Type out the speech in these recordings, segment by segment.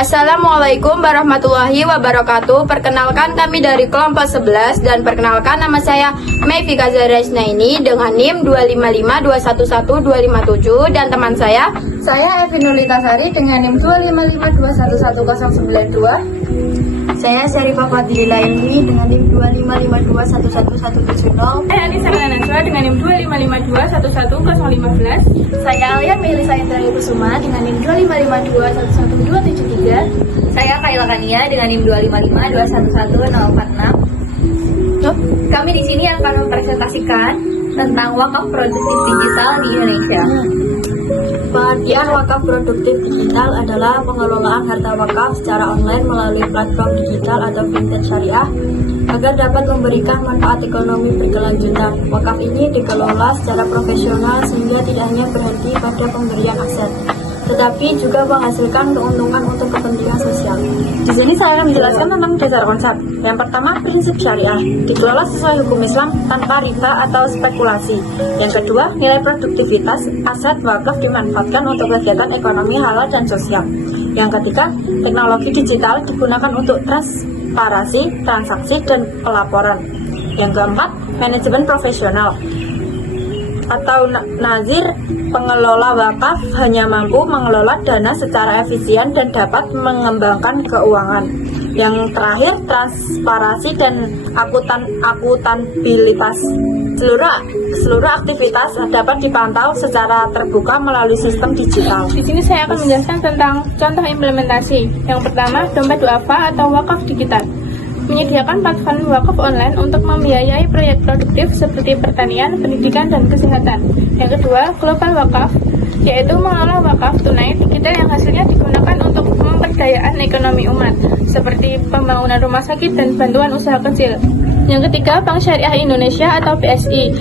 Assalamualaikum warahmatullahi wabarakatuh. Perkenalkan kami dari kelompok 11 dan perkenalkan nama saya Mayfika Zaraisna ini dengan NIM 255211257 dan teman saya Evi Nurlitasari dengan NIM 255211192. Saya Syarifah Fadlila ini dengan NIM 255511170. Saya Anissa Najwa dengan NIM 255211015. Saya Alia Melisa Indraya Kusuma dengan NIM 255211273. Saya Kaila Kania dengan NIM 255211046. Kami di sini akan mempresentasikan tentang wakaf produktif digital di Indonesia. Pengertian wakaf produktif digital adalah pengelolaan harta wakaf secara online melalui platform digital atau fintech syariah agar dapat memberikan manfaat ekonomi berkelanjutan. Wakaf ini dikelola secara profesional sehingga tidak hanya berhenti pada pemberian aset, tetapi juga menghasilkan keuntungan untuk kepentingan sosial. Di sini saya akan menjelaskan tentang dasar konsep. Yang pertama, prinsip syariah, dikelola sesuai hukum Islam tanpa riba atau spekulasi. Yang kedua, nilai produktivitas aset wakaf dimanfaatkan untuk kegiatan ekonomi halal dan sosial. Yang ketiga, teknologi digital digunakan untuk transparansi, transaksi, dan pelaporan. Yang keempat, manajemen profesional atau nazir, pengelola wakaf hanya mampu mengelola dana secara efisien dan dapat mengembangkan keuangan. Yang terakhir, transparansi dan akuntabilitas. Seluruh aktivitas dapat dipantau secara terbuka melalui sistem digital. Di sini saya akan menjelaskan tentang contoh implementasi. Yang pertama, dompet duafa atau wakaf digital. Menyediakan platform wakaf online untuk membiayai proyek produktif seperti pertanian, pendidikan, dan kesehatan. Yang kedua, global wakaf, yaitu mengelola wakaf tunai digital yang hasilnya digunakan untuk pemberdayaan ekonomi umat, seperti pembangunan rumah sakit dan bantuan usaha kecil. Yang ketiga, Bank Syariah Indonesia atau BSI,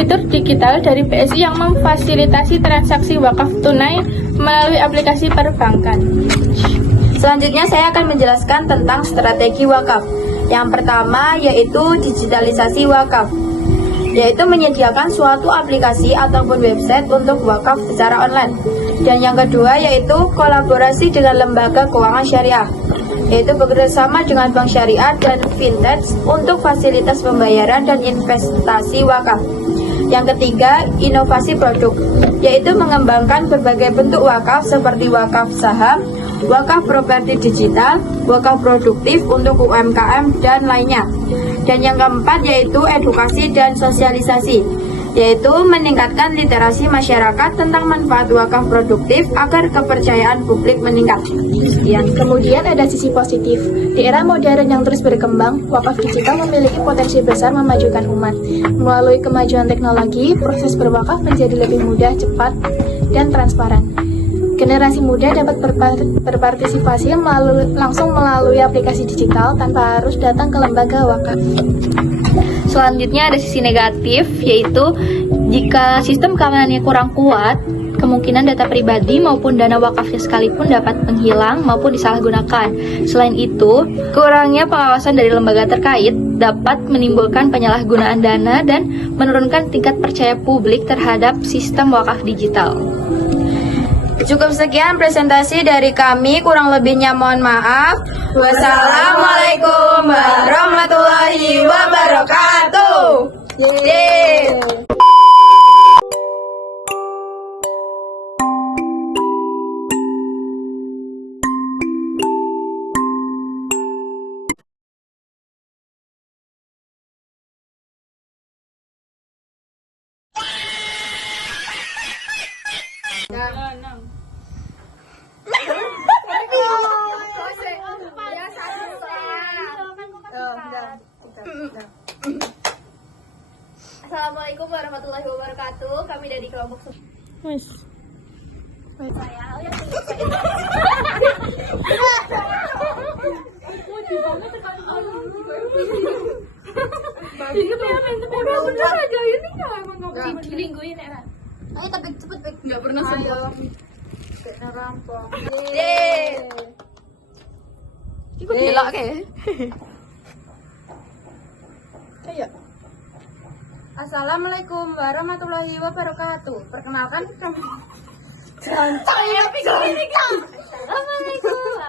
fitur digital dari BSI yang memfasilitasi transaksi wakaf tunai melalui aplikasi perbankan. Selanjutnya saya akan menjelaskan tentang strategi wakaf. Yang pertama yaitu digitalisasi wakaf, yaitu menyediakan suatu aplikasi ataupun website untuk wakaf secara online. Dan yang kedua yaitu kolaborasi dengan lembaga keuangan syariah, yaitu bekerjasama dengan bank syariah dan fintech untuk fasilitas pembayaran dan investasi wakaf. Yang ketiga, inovasi produk, yaitu mengembangkan berbagai bentuk wakaf seperti wakaf saham, wakaf properti digital, wakaf produktif untuk UMKM, dan lainnya. Dan yang keempat yaitu edukasi dan sosialisasi, yaitu meningkatkan literasi masyarakat tentang manfaat wakaf produktif agar kepercayaan publik meningkat. Sekian. Kemudian ada sisi positif. Di era modern yang terus berkembang, wakaf digital memiliki potensi besar memajukan umat. Melalui kemajuan teknologi, proses berwakaf menjadi lebih mudah, cepat, dan transparan. Generasi muda dapat berpartisipasi langsung melalui aplikasi digital tanpa harus datang ke lembaga wakaf. Selanjutnya ada sisi negatif, yaitu jika sistem keamanannya kurang kuat, kemungkinan data pribadi maupun dana wakafnya sekalipun dapat menghilang maupun disalahgunakan. Selain itu, kurangnya pengawasan dari lembaga terkait dapat menimbulkan penyalahgunaan dana dan menurunkan tingkat percaya publik terhadap sistem wakaf digital. Cukup sekian presentasi dari kami, kurang lebihnya mohon maaf. Wassalamualaikum warahmatullahi wabarakatuh. Yeay. Assalamualaikum warahmatullahi wabarakatuh. Kami dari kelompok Ayo tapi cepet, Nggak pernah sempat. Ikut gelak ke? Ayo. Assalamualaikum warahmatullahi wabarakatuh. Perkenalkan kami. Assalamualaikum.